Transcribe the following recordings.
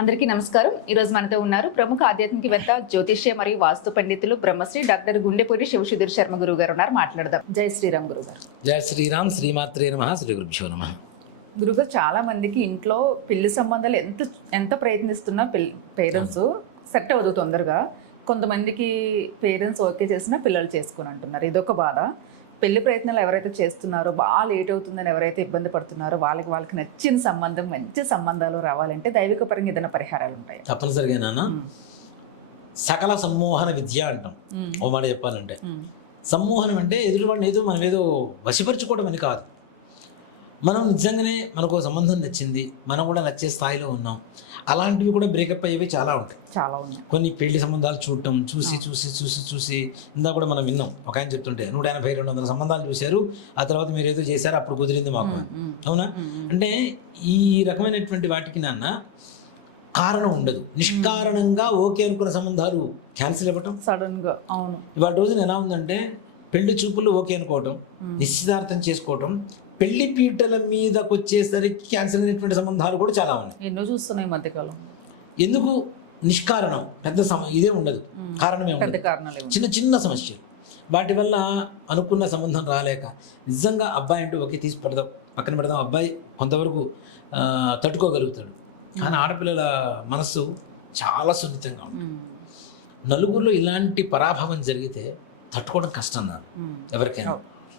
అందరికీ నమస్కారం. ఈ రోజు మనతో ఉన్నారు ప్రముఖ ఆధ్యాత్మికవేత్త, జ్యోతిష్య మరియు వాస్తు పండితులు బ్రహ్మశ్రీ డాక్టర్ గుండెపూరి శివసుధీర్ శర్మ గురువు గారు ఉన్నారు. మాట్లాడదాం. జై శ్రీరామ్ గురువు గారు. జై శ్రీరామ్. శ్రీమాత్రే నమః. శ్రీ గురుభ్యో నమః. గురుగారు, చాలా మందికి ఇంట్లో పెళ్లి సంబంధాలు ఎంత ప్రయత్నిస్తున్నా పేరెంట్స్ సెట్ అవ్వదు తొందరగా. కొంతమందికి పేరెంట్స్ ఓకే చేసినా పిల్లలు చేసుకుని అంటున్నారు. ఇదొక బాధ. పెళ్లి ప్రయత్నాలు ఎవరైతే చేస్తున్నారో, బాగా లేట్ అవుతుందని ఎవరైతే ఇబ్బంది పడుతున్నారో, వాళ్ళకి నచ్చిన సంబంధం, మంచి సంబంధాలు రావాలంటే దైవిక పరంగా ఏదైనా పరిహారాలు ఉంటాయి? తప్పనిసరిగా నాన్న, సకల సమ్మోహన విద్య అంటాం. ఓ మాట చెప్పాలంటే, సమ్మోహనం అంటే ఎదుటివాడిని ఏదో మనం ఏదో వశపరుచుకోవడం అని కాదు. మనం నిజంగానే మనకు సంబంధం నచ్చింది, మనం కూడా నచ్చే స్థాయిలో ఉన్నాం. అలాంటివి కూడా బ్రేకప్ అయ్యేవి చాలా ఉంటాయి. చాలా ఉన్నాయి. కొన్ని పెళ్లి సంబంధాలు చూడటం, చూసి ఇందా కూడా మనం విన్నాం. ఒక ఆయన చెప్తుంటే 180-200 సంబంధాలు చూశారు, ఆ తర్వాత మీరు ఏదో చేశారు, అప్పుడు కుదిరింది మాకు. అవునా? అంటే ఈ రకమైనటువంటి వాటికి నాన్న కారణం ఉండదు. నిష్కారణంగా ఓకే అనుకున్న సంబంధాలు క్యాన్సిల్ అవ్వటం సడన్ గా. అవును. ఇవాళ రోజున ఎలా ఉందంటే, పెళ్లి చూపులు ఓకే అనుకోవటం, నిశ్చితార్థం చేసుకోవటం, పెళ్లి పీటల మీదకి వచ్చేసరికి క్యాన్సిల్ అయినటువంటి సంబంధాలు కూడా చాలా ఉన్నాయి. ఎన్నో చూస్తున్నాయి మధ్యకాలం. ఎందుకు? నిష్కారణం. పెద్ద ఇదే ఉండదు, కారణమే ఉండదు. చిన్న సమస్యలు, వాటి వల్ల అనుకున్న సంబంధం రాలేక నిజంగా అబ్బాయి అంటే ఓకే తీసి పక్కన పెడదాం, అబ్బాయి కొంతవరకు తట్టుకోగలుగుతాడు. కానీ ఆడపిల్లల మనస్సు చాలా సున్నితంగా ఉంటుంది. నలుగురిలో ఇలాంటి పరాభవం జరిగితే తట్టుకోవడం కష్టం నాకు ఎవరికైనా.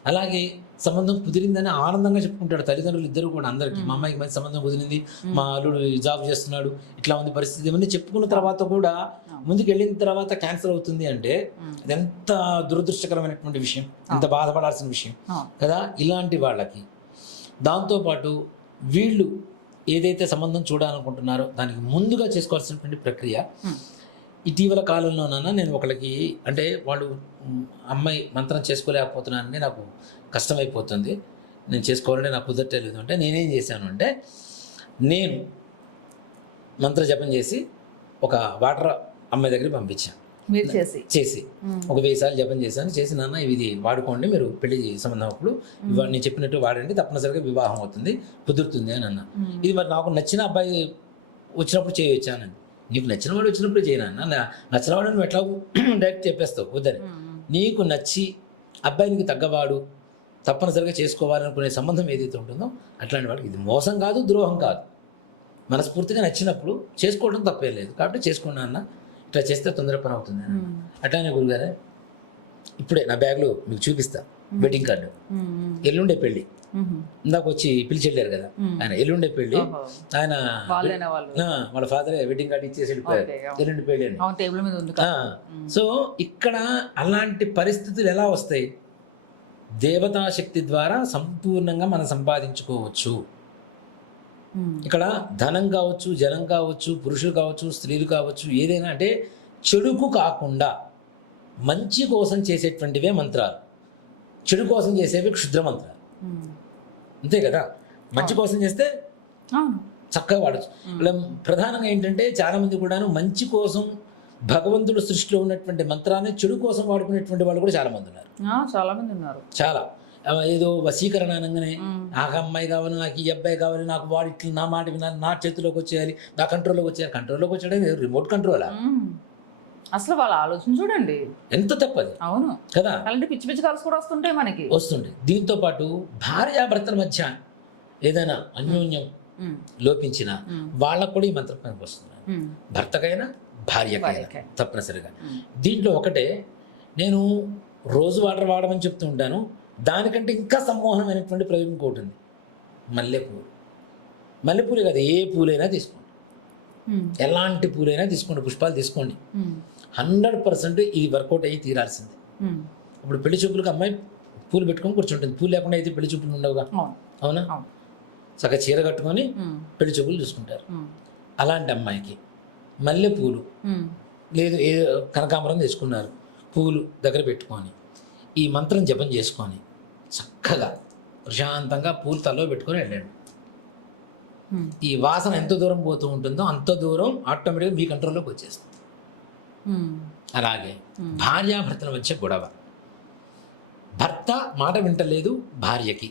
అలాగే సంబంధం కుదిరిందని ఆనందంగా చెప్పుకుంటాడు తల్లిదండ్రులు ఇద్దరు కూడా అందరికీ. మా అమ్మాయికి మంచి సంబంధం కుదిరింది, మా అల్లుడు జాబ్ చేస్తున్నాడు, ఇట్లా ఉంది పరిస్థితి, ఇవన్నీ చెప్పుకున్న తర్వాత కూడా ముందుకు వెళ్ళిన తర్వాత క్యాన్సిల్ అవుతుంది అంటే అది ఎంత దురదృష్టకరమైనటువంటి విషయం, ఎంత బాధపడాల్సిన విషయం కదా. ఇలాంటి వాళ్ళకి దాంతోపాటు వీళ్ళు ఏదైతే సంబంధం చూడాలనుకుంటున్నారో దానికి ముందుగా చేసుకోవాల్సినటువంటి ప్రక్రియ. ఇటీవల కాలంలోనన్నా నేను ఒకళ్ళకి, అంటే వాళ్ళు అమ్మాయి మంత్రం చేసుకోలేకపోతున్నానని నాకు కష్టమైపోతుంది, నేను చేసుకోవాలంటే నాకు కుదరట్లేదు అంటే నేనేం చేశాను అంటే, నేను మంత్ర జపం చేసి ఒక వాటర్ అమ్మాయి దగ్గరికి పంపించాను. మీరు చేసి ఒక 1000 సార్లు జపం చేశాను. చేసి నాన్న ఇది వాడుకోండి, మీరు పెళ్లి సంబంధం అప్పుడు నేను చెప్పినట్టు వాడండి, తప్పనిసరిగా వివాహం అవుతుంది, కుదురుతుంది అని అన్న. ఇది మరి నాకు నచ్చిన అబ్బాయి వచ్చినప్పుడు చేయవచ్చానండి. నీకు నచ్చిన వాడు వచ్చినప్పుడు చేయనన్నా, నచ్చిన వాడు నువ్వు ఎట్లా డైరెక్ట్ చెప్పేస్తావు వద్దని. నీకు నచ్చి అబ్బాయినికి తగ్గవాడు తప్పనిసరిగా చేసుకోవాలనుకునే సంబంధం ఏదైతే ఉంటుందో అట్లాంటి వాడికి ఇది మోసం కాదు, ద్రోహం కాదు. మనస్ఫూర్తిగా నచ్చినప్పుడు చేసుకోవడం తప్పేం లేదు. కాబట్టి చేసుకున్నా అన్న, ఇట్లా చేస్తే తొందర పని అవుతుంది. అట్లానే గురుగారే, ఇప్పుడే నా బ్యాగ్లో మీకు చూపిస్తా వెడ్డింగ్ కార్డు. ఎల్లుండే పెళ్ళి, ఇందాక వచ్చి పిలిచి వెళ్ళారు కదా ఆయన, ఎల్లుండే పెళ్ళి. ఆయన వాళ్ళ ఫాదరే వెడ్డింగ్ కార్డు ఇచ్చేసి వెళ్ళిపోయారు, ఎల్లుండి పెళ్ళి అని. సో ఇక్కడ అలాంటి పరిస్థితులు ఎలా వస్తాయి? దేవతాశక్తి ద్వారా సంపూర్ణంగా మనం సంపాదించుకోవచ్చు. ఇక్కడ ధనం కావచ్చు, జనం కావచ్చు, పురుషులు కావచ్చు, స్త్రీలు కావచ్చు, ఏదైనా అంటే చెడుకు కాకుండా మంచి కోసం చేసేటువంటివే మంత్రాలు. చెడు కోసం చేసేవి క్షుద్ర మంత్రాలు, అంతే కదా. మంచి కోసం చేస్తే చక్కగా వాడచ్చు. ఇలా ప్రధానంగా ఏంటంటే చాలా మంది కూడాను మంచి కోసం భగవంతుడు సృష్టిలో ఉన్నటువంటి మంత్రాన్ని చెడు కోసం వాడుకునేటువంటి వాళ్ళు కూడా చాలా మంది ఉన్నారు. చాలా ఏదో వశీకరణ అనగానే నాకు అమ్మాయి కావాలి, నాకు ఈ అబ్బాయి కావాలి, నాకు వాడు ఇట్లా నా మాట వినాలి, నా చేతిలోకి వచ్చేయాలి, నా కంట్రోల్లోకి వచ్చేయాలి. కంట్రోల్లోకి వచ్చేయడం రిమోట్ కంట్రోలా? అసలు వాళ్ళ ఆలోచన చూడండి ఎంత తప్పది. అవును కదా. అలాంటి పిచ్చి పిచ్చి కాల్స్ కూడా వస్తుంటాయి. దీంతో పాటు భార్యాభర్తల మధ్య ఏదైనా అన్యోన్యం లోపించిన వాళ్ళకు కూడా ఈ మంత్రం పనికి వస్తుంది. భర్తకైనా భార్యకైనా తప్పనిసరిగా. దీంట్లో ఒకటే, నేను రోజు వాటర్ వాడమని చెప్తూ ఉంటాను. దానికంటే ఇంకా సమ్మోహనమైనటువంటి ప్రయోగం ఇంకోటి ఉంది. మల్లెపూలే కదా, ఏ పూలైనా తీసుకోండి, ఎలాంటి పూలైనా తీసుకోండి, పుష్పాలు తీసుకోండి, 100% ఇది వర్కౌట్ అయ్యి తీరాల్సిందే. ఇప్పుడు పెళ్లి చూపులకు అమ్మాయి పూలు పెట్టుకొని కూర్చుంటుంది, పూలు లేకుండా అయితే పెళ్లి చూపులు ఉండవుగా. అవునా? చక్కగా చీర కట్టుకొని పెళ్లి చూపులు చూసుకుంటారు. అలాంటి అమ్మాయికి మల్లెపూలు లేదు, ఏదో కనకాంబరం తీసుకున్నారు, పూలు దగ్గర పెట్టుకొని ఈ మంత్రం జపం చేసుకొని చక్కగా ప్రశాంతంగా పూలు తలలో పెట్టుకొని వెళ్ళండి. ఈ వాసన ఎంత దూరం పోతూ ఉంటుందో అంత దూరం ఆటోమేటిక్గా మీ కంట్రోల్లోకి వచ్చేస్తుంది. అలాగే భార్యాభర్తల మధ్య గొడవ, భర్త మాట వింటలేదు భార్యకి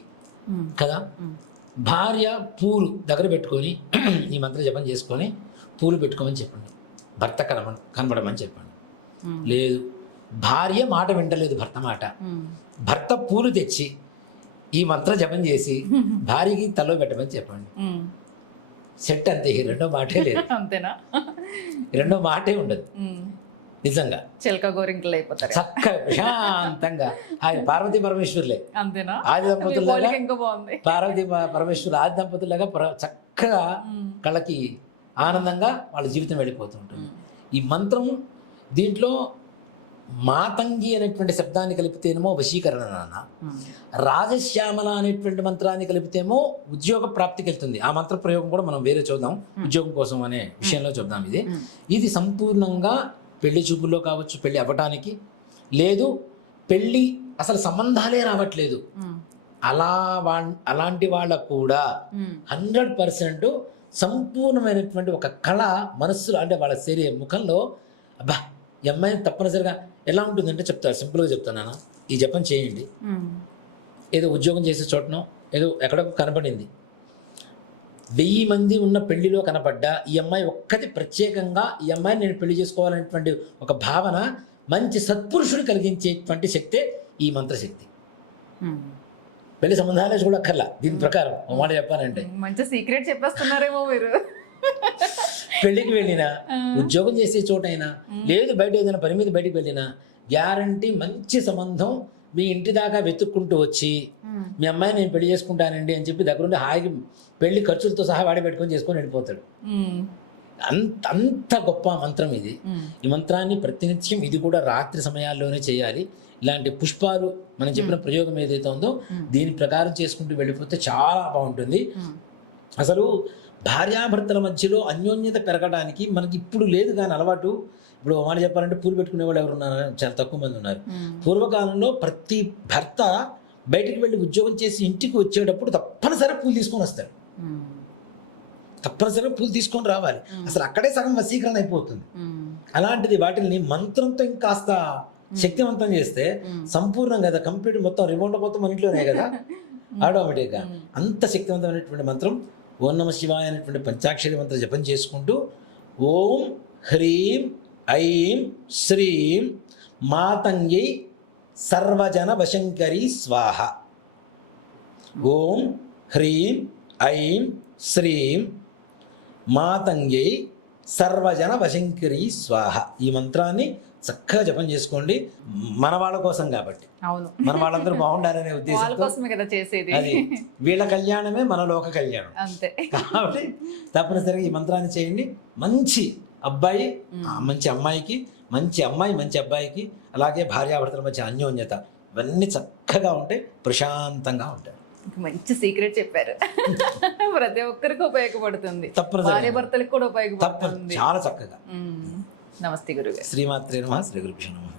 కదా, భార్య పూలు దగ్గర పెట్టుకొని ఈ మంత్ర జపం చేసుకొని పూలు పెట్టుకోమని చెప్పండి, భర్త కనబడమని చెప్పండి. లేదు భార్య మాట వింటలేదు భర్త మాట, భర్త పూలు తెచ్చి ఈ మంత్ర జపం చేసి భార్యకి తలో పెట్టమని చెప్పండి. సెట్ అంతే, ఈ రెండో మాటే లేదు. అంతేనా? రెండో మాటే ఉండదు నిజంగా. చిలక గోరింకలు అయిపోతారు చక్కగా ప్రశాంతంగా. ఆయన పార్వతీ పరమేశ్వరులే, అంతేనా? ఆది దంపతుల్లాగా, ఇంకా బాగుంది. పార్వతీ పరమేశ్వరులు ఆది దంపతుల్లాగా చక్కగా కళ్ళకి ఆనందంగా వాళ్ళ జీవితం వెళ్ళిపోతూ ఉంటుంది. ఈ మంత్రం దీంట్లో మాతంగి అనేటువంటి శబ్దాన్ని కలిపితేనేమో వశీకరణ నాన్న, రాజశ్యామల అనేటువంటి మంత్రాన్ని కలిపితేమో ఉద్యోగ ప్రాప్తికి వెళ్తుంది. ఆ మంత్ర ప్రయోగం కూడా మనం వేరే చూద్దాం, ఉద్యోగం కోసం అనే విషయంలో చూద్దాం. ఇది సంపూర్ణంగా పెళ్లి చూపుల్లో కావచ్చు, పెళ్లి అవ్వటానికి, లేదు పెళ్లి అసలు సంబంధాలే రావట్లేదు అలాంటి వాళ్ళకు కూడా 100% సంపూర్ణమైనటువంటి ఒక కళ మనస్సులో, అంటే వాళ్ళ శరీర ముఖంలో అబ్బా ఈ అమ్మాయిని తప్పనిసరిగా ఎలా ఉంటుందంటే చెప్తారు, సింపుల్గా చెప్తాను నాన్న. ఈ జపం చేయండి, ఏదో ఉద్యోగం చేసే చోటనో ఏదో ఎక్కడో కనపడింది, 1000 మంది ఉన్న పెళ్లిలో కనపడ్డా ఈ అమ్మాయి ఒక్కటి ప్రత్యేకంగా ఈ అమ్మాయిని నేను పెళ్లి చేసుకోవాలనేటువంటి ఒక భావన మంచి సత్పురుషుడు కలిగించేటువంటి శక్తే ఈ మంత్రశక్తి. పెళ్లి సంబంధాలే చూడక్కర్లా దీని ప్రకారం మాట చెప్పాలంటే. మంచి సీక్రెట్ చెప్పేస్తున్నారేమో మీరు. పెళ్లికి వెళ్ళినా, ఉద్యోగం చేసే చోటైనా, లేదు బయట ఏదైనా పని మీద బయటికి వెళ్ళినా, గ్యారంటీ మంచి సంబంధం మీ ఇంటి దాకా వెతుక్కుంటూ వచ్చి మీ అమ్మాయి నేను పెళ్లి చేసుకుంటానండి అని చెప్పి దగ్గరుండి హాయిగా పెళ్లి ఖర్చులతో సహా వాడి పెట్టుకొని చేసుకొని వెళ్ళిపోతాడు. అంత గొప్ప మంత్రం ఇది. ఈ మంత్రాన్ని ప్రతినిత్యం ఇది కూడా రాత్రి సమయాల్లోనే చేయాలి. ఇలాంటి పుష్పాలు మనం చెప్పిన ప్రయోగం ఏదైతే ఉందో దీని ప్రకారం చేసుకుంటూ వెళ్ళిపోతే చాలా బాగుంటుంది. అసలు భార్యాభర్తల మధ్యలో అన్యోన్యత పెరగడానికి మనకి ఇప్పుడు లేదు కానీ అలవాటు. ఇప్పుడు మాట చెప్పాలంటే పూలు పెట్టుకునే వాళ్ళు ఎవరు ఉన్నారు? చాలా తక్కువ మంది ఉన్నారు. పూర్వకాలంలో ప్రతి భర్త బయటికి వెళ్ళి ఉద్యోగం చేసి ఇంటికి వచ్చేటప్పుడు తప్పనిసరిగా పూలు తీసుకొని వస్తాడు. తప్పనిసరిగా పూలు తీసుకొని రావాలి. అసలు అక్కడే సగం వశీకరణ అయిపోతుంది. అలాంటిది వాటిని మంత్రంతో ఇంకాస్త శక్తివంతం చేస్తే సంపూర్ణంగా కదా, కంప్లీట్ మొత్తం రిమోట్ మొత్తం మన ఇంట్లోనే కదా ఆటోమేటిక్గా. అంత శక్తివంతమైనటువంటి మంత్రం ఓం నమ శివాయ అనేటువంటి పంచాక్షరి మంత్రం జపం చేసుకుంటూ ఓం హ్రీం ఐం శ్రీం మాతంగి సర్వజన వశంకరి స్వాహ. ఓం హ్రీం ఐం శ్రీం మాతంగి సర్వజన వశంకరి స్వాహ. ఈ మంత్రాన్ని చక్కగా జపం చేసుకోండి. మన వాళ్ళ కోసం కాబట్టి, అవును, మన వాళ్ళందరూ బాగుండాలనే ఉద్దేశంతో అది వీళ్ళ కళ్యాణమే మన లోక కళ్యాణం అంతే. కాబట్టి తప్పనిసరిగా ఈ మంత్రాన్ని చేయండి. మంచి అబ్బాయి మంచి అమ్మాయికి, మంచి అమ్మాయి మంచి అబ్బాయికి, అలాగే భార్యాభర్తల మధ్య అన్యోన్యత ఇవన్నీ చక్కగా ఉంటాయి, ప్రశాంతంగా ఉంటాయి. మంచి సీక్రెట్ చెప్పారు. ప్రతి ఒక్కరికి ఉపయోగపడుతుంది, తప్పనిసరిగా భార్యాభర్తలకు కూడా ఉపయోగపడుతుంది. చాలా చక్కగా. నమస్తే గురుగారు. శ్రీమాత్రే నమః. శ్రీ గురుభ్యో నమః.